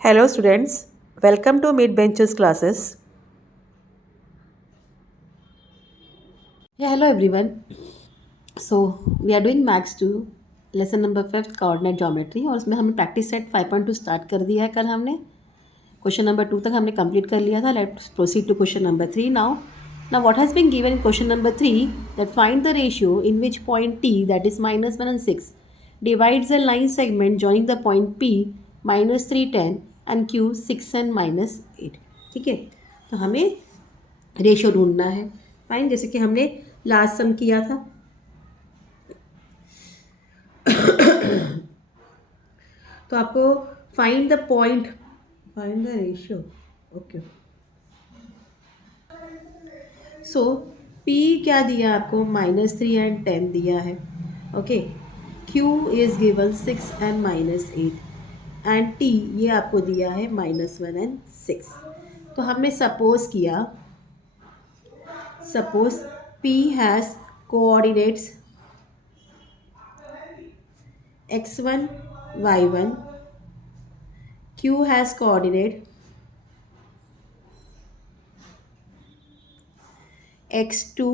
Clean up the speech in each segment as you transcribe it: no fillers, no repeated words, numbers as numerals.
Hello students, welcome to Mid Benches classes. Yeah, hello everyone. So we are doing Max 2 lesson number 5 coordinate geometry और उसमें हमने practice set 5.2 start कर दिया है। कल हमने क्वेश्चन नंबर 2 तक हमने कंप्लीट कर लिया था. Let's proceed to question number 3 now. Now what has been given in question number 3, that find the ratio in which point T, that is minus 1 and 6, divides a line segment joining the point P minus 3 10 and Q 6 and minus 8. ठीक है, तो हमें ratio ढूंढना है. Fine, जैसे कि हमने last सम किया था. तो आपको find the point, find the ratio. Okay, so P क्या दिया आपको? -3 एंड 10 दिया है. Okay, Q is given 6 and -8 and T ये आपको दिया है -1 एंड 6. तो हमने सपोज किया, suppose P has coordinates x1 y1, Q has coordinate x2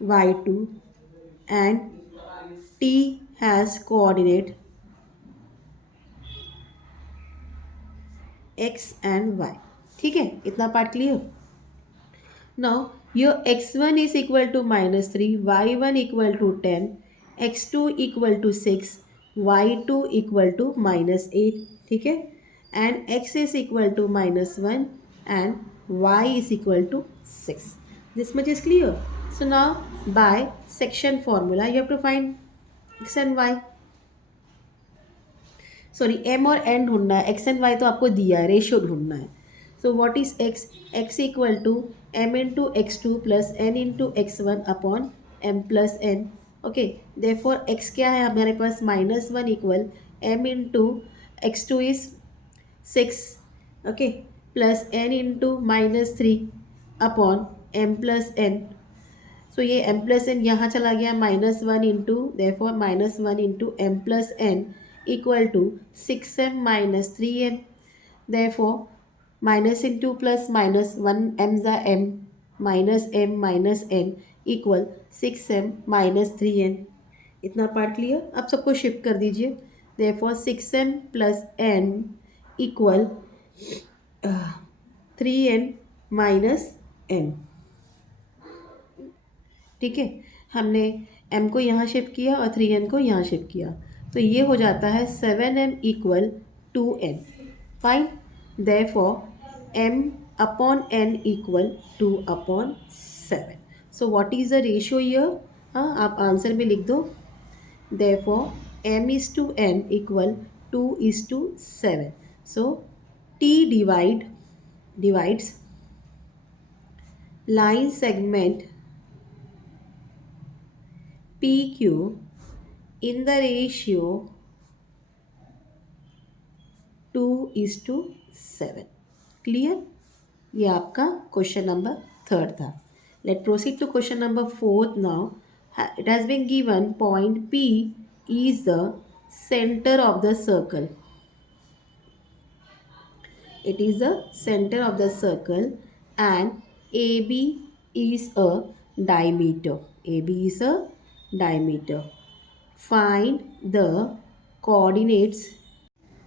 y2 and T has coordinate x and y. ठीक है, इतना part clear. Now your x1 is equal to -3, y1 equal to 10, x2 equal to 6, y2 equal to -8. ठीक है, and x is equal to -1 and y is equal to 6. This much is clear. So now by section formula you have to find x and y. Sorry, m और n ढूंढना है. x and y तो आपको दिया है, ratio ढूंढना है. So what is x? x equal to m into x2 plus n into x1 upon m plus n. Okay, therefore x क्या है हमारे पास? -1 equal m into x2 is 6, okay, plus n into -3 upon m plus n. So ये m plus n यहाँ चला गया, -1 into, therefore -1 into m plus n equal to 6m minus 3n. Therefore minus into plus minus, 1m ज़ा m minus m minus n equal 6m minus 3n. इतना part clear. अब सबको shift कर दीजिए. Therefore 6m plus n equal 3n minus n. ठीक है, हमने m को यहाँ शिफ्ट किया और 3n को यहाँ शिफ्ट किया, तो ये हो जाता है 7m equal 2n. Fine, therefore m upon n equal 2/7. So what is the ratio here? हाँ, आप आंसर में लिख दो. Therefore m is to n equal 2:7. सो t divides line segment PQ in the ratio 2:7. Clear? ये आपका question number 3 था. Let proceed to question number 4 now. It has been given point P is the center of the circle. It is the center of the circle and AB is a diameter. AB is a diameter. Find the coordinates.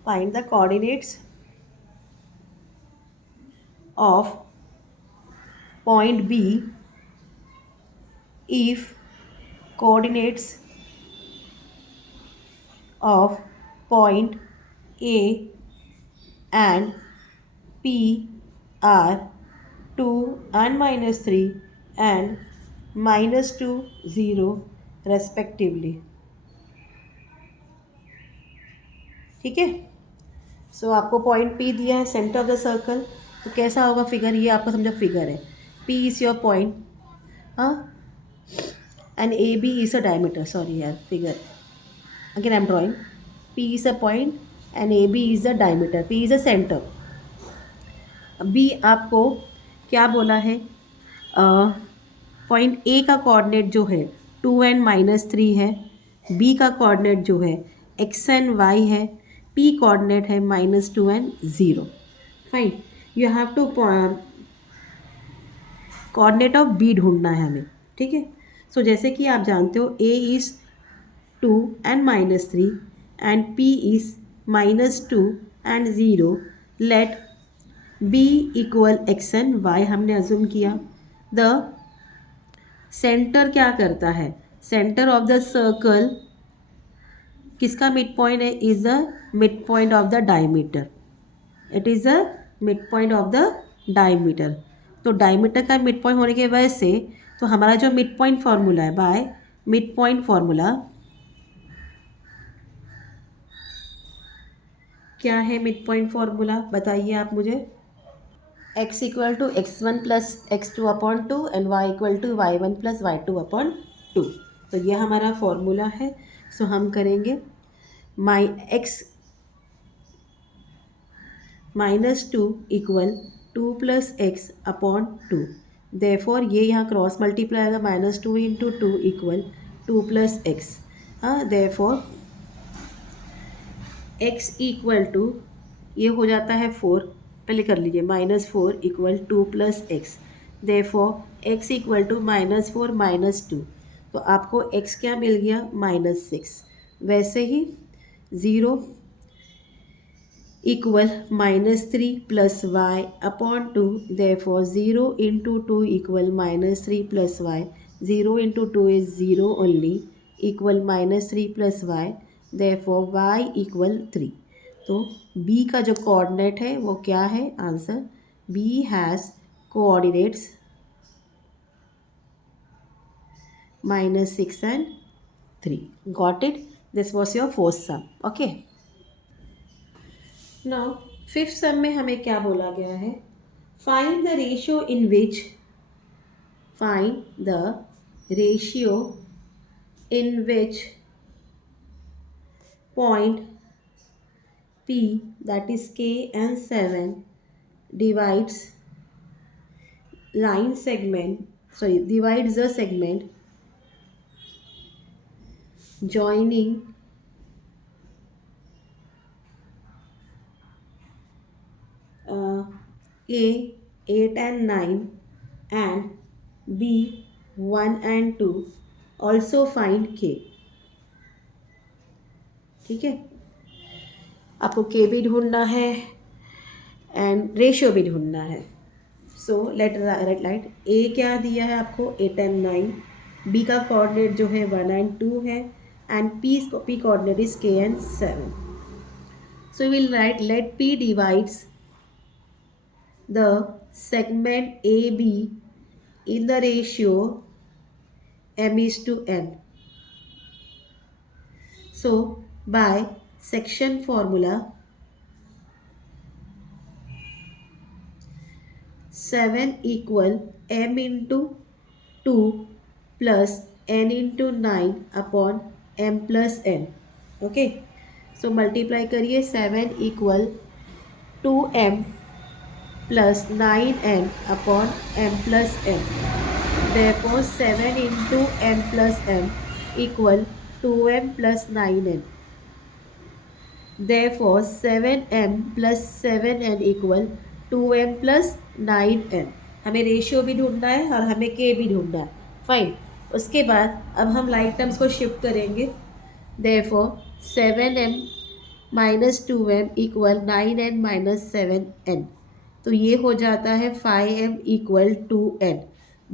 Find the coordinates of point B if coordinates of point A and P are 2 and -3 and -2 0 respectively. ठीक है, सो आपको point P दिया है, centre of the circle. तो कैसा होगा figure? ये आपका समझो फिगर है. P इज़ योर पॉइंट, हाँ, and AB is a diameter. Sorry यार, figure again I am drawing. P is a point and AB is a diameter. P is a center. B आपको क्या बोला है? पॉइंट ए का coordinate जो है 2 and -3 है. बी का कोऑर्डिनेट जो है x and y है. p कोऑर्डिनेट है -2 and 0. Fine. You have to coordinate of B ढूंढना है हमें. ठीक है. सो जैसे कि आप जानते हो a is 2 and -3 and p is -2 and 0. Let b equal x and y हमने अज्यूम किया. द सेंटर क्या करता है? सेंटर ऑफ द सर्कल किसका मिड पॉइंट है? Is the mid point of the diameter. It is the mid point of the diameter. तो diameter का mid point होने की वजह से तो हमारा जो मिड पॉइंट फार्मूला है, बाय मिड पॉइंट फार्मूला क्या है? मिड पॉइंट फार्मूला बताइए आप मुझे. x equal to x1 plus x2 upon 2 and y equal to y1 plus y2 upon 2. तो ये हमारा फॉर्मूला है. सो हम करेंगे x -2 equal 2 plus x upon 2. Therefore ये यहाँ क्रॉस मल्टीप्लाई आएगा. -2 into 2 equal 2 plus x. Therefore x equal to ये हो जाता है 4. पहले कर लीजिए. -4 equal 2 plus x. Therefore x equal to -4 -2. तो आपको x क्या मिल गया? -6. वैसे ही 0 equal -3 plus y upon 2. Therefore 0 into 2 equal -3 plus y. 0 into 2 is 0 only equal -3 plus y. Therefore y equal 3. तो b का जो कोऑर्डिनेट है वो क्या है? Answer b has coordinates -6 and 3. Got it? This was your fourth sum. Okay. Now fifth sum में हमें क्या बोला गया है? Find the ratio in which point P, that is K and 7, divides the segment joining A 8 and 9 and B 1 and 2. Also find K. ठीक है. आपको के भी ढूंढना है एंड रेशियो भी ढूंढना है. So let right. ए क्या दिया है आपको? 8 and 9. बी का कोऑर्डिनेट जो है 1 and 2 है एंड पी कोऑर्डिनेट इज के and 7. So will right let P divides the segment A be in the ratio m:n. So by section formula 7 equal m into 2 plus n into 9 upon m plus n. Okay. So multiply करिए. 7 equal 2m plus 9n upon m plus n. Therefore 7 into m plus n equal 2m plus 9n. Therefore 7m plus 7n equal 2m plus 9n. हमें ratio भी ढूंढना है और हमें के भी ढूंढना है. फाइन. उसके बाद अब हम लाइक टर्म्स को शिफ्ट करेंगे. Therefore 7m minus 2m equal 9n minus 7n. तो ये हो जाता है 5m equal 2n.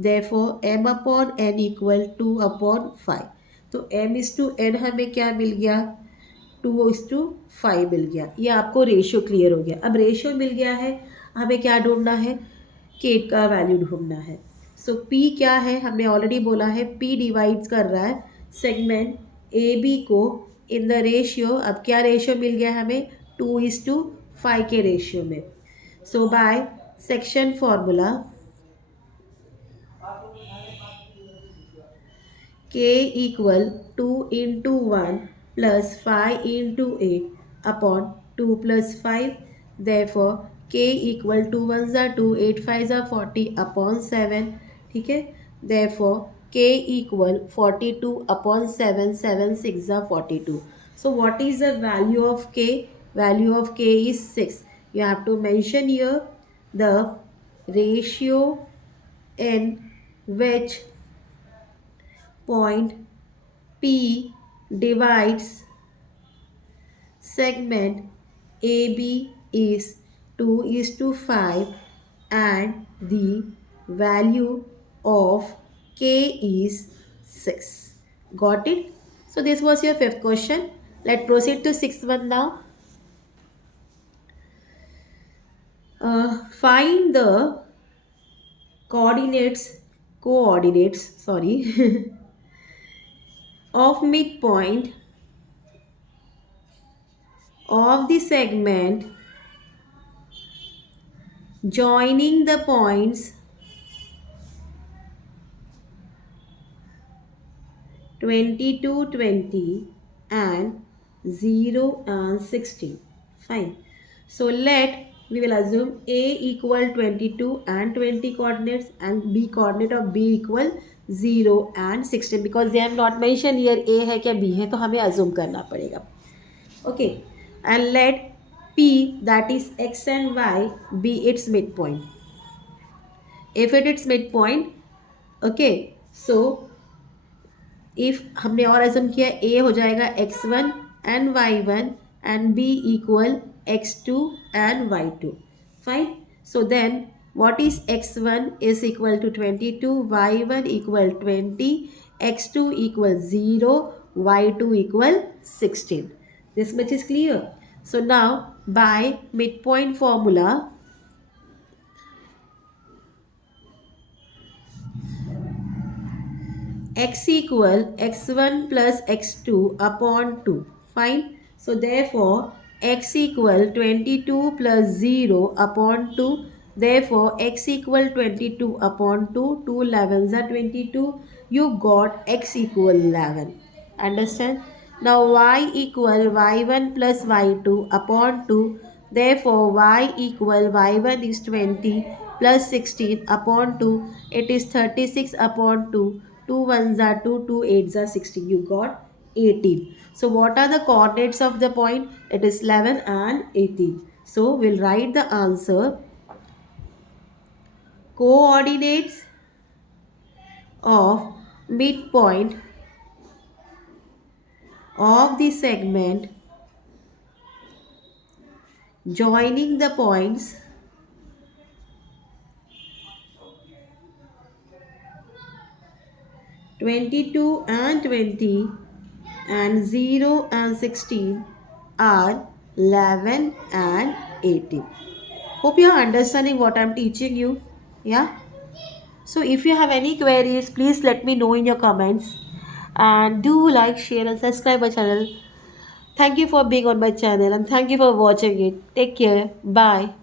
Therefore m upon n equal 2 upon 5. तो m is to n हमें क्या मिल गया? 2:5 मिल गया. ये आपको रेशियो क्लियर हो गया. अब रेशियो मिल गया है, हमें क्या ढूंढना है? के का वैल्यू ढूंढना है. सो p क्या है? हमने ऑलरेडी बोला है p डिवाइड्स कर रहा है सेगमेंट ए बी को इन द रेशियो. अब क्या रेशियो मिल गया हमें? 2:5 के रेशियो में. So by section formula k equal 2 into 1 plus 5 into 8 upon 2 plus 5. Therefore k equal to 1s are 2, 8 5s are 40 upon 7. ठीक है. Therefore k equal 42 upon 7, 7 6s are 42. So what is the value of k? value of k is 6. You have to mention here the ratio in which point P divides segment AB is 2:5 and the value of K is 6. Got it? So this was your fifth question. Let's proceed to sixth one now. Find the coordinates of midpoint of the segment joining the points 22, 20 and 0 and 16. Fine. So we will assume A equal 22 and 20 coordinates and B coordinate of B equal 0 and 16 because they have not mentioned here A है क्या B है तो हमें assume करना पड़ेगा. Okay. And let P, that is X and Y, be its midpoint. If it is midpoint, okay, so if हमने और assume किया A हो जाएगा x1 and y1 and B equal x2 and y2. Fine. So then what is x1 is equal to 22, y1 equal 20, x2 equal 0, y2 equal 16. This much is clear. So now by midpoint formula, x equal x1 plus x2 upon 2. Fine. So therefore x equal 22 plus 0 upon 2. Therefore x equal 22 upon 2. 2 11s are 22. You got x equal 11. Understand? Now y equal y1 plus y2 upon 2. Therefore y equal y1 is 20 plus 16 upon 2. It is 36 upon 2. 2 ones are 2, 2 8s are 16. You got 18. So what are the coordinates of the point? It is 11 and 18. So we'll write the answer. Coordinates of midpoint of the segment joining the points 22 and 20 and 0 and 16 are 11 and 18. Hope you are understanding what I am teaching you. Yeah. So if you have any queries, please let me know in your comments. And do like, share and subscribe my channel. Thank you for being on my channel and thank you for watching it. Take care. Bye.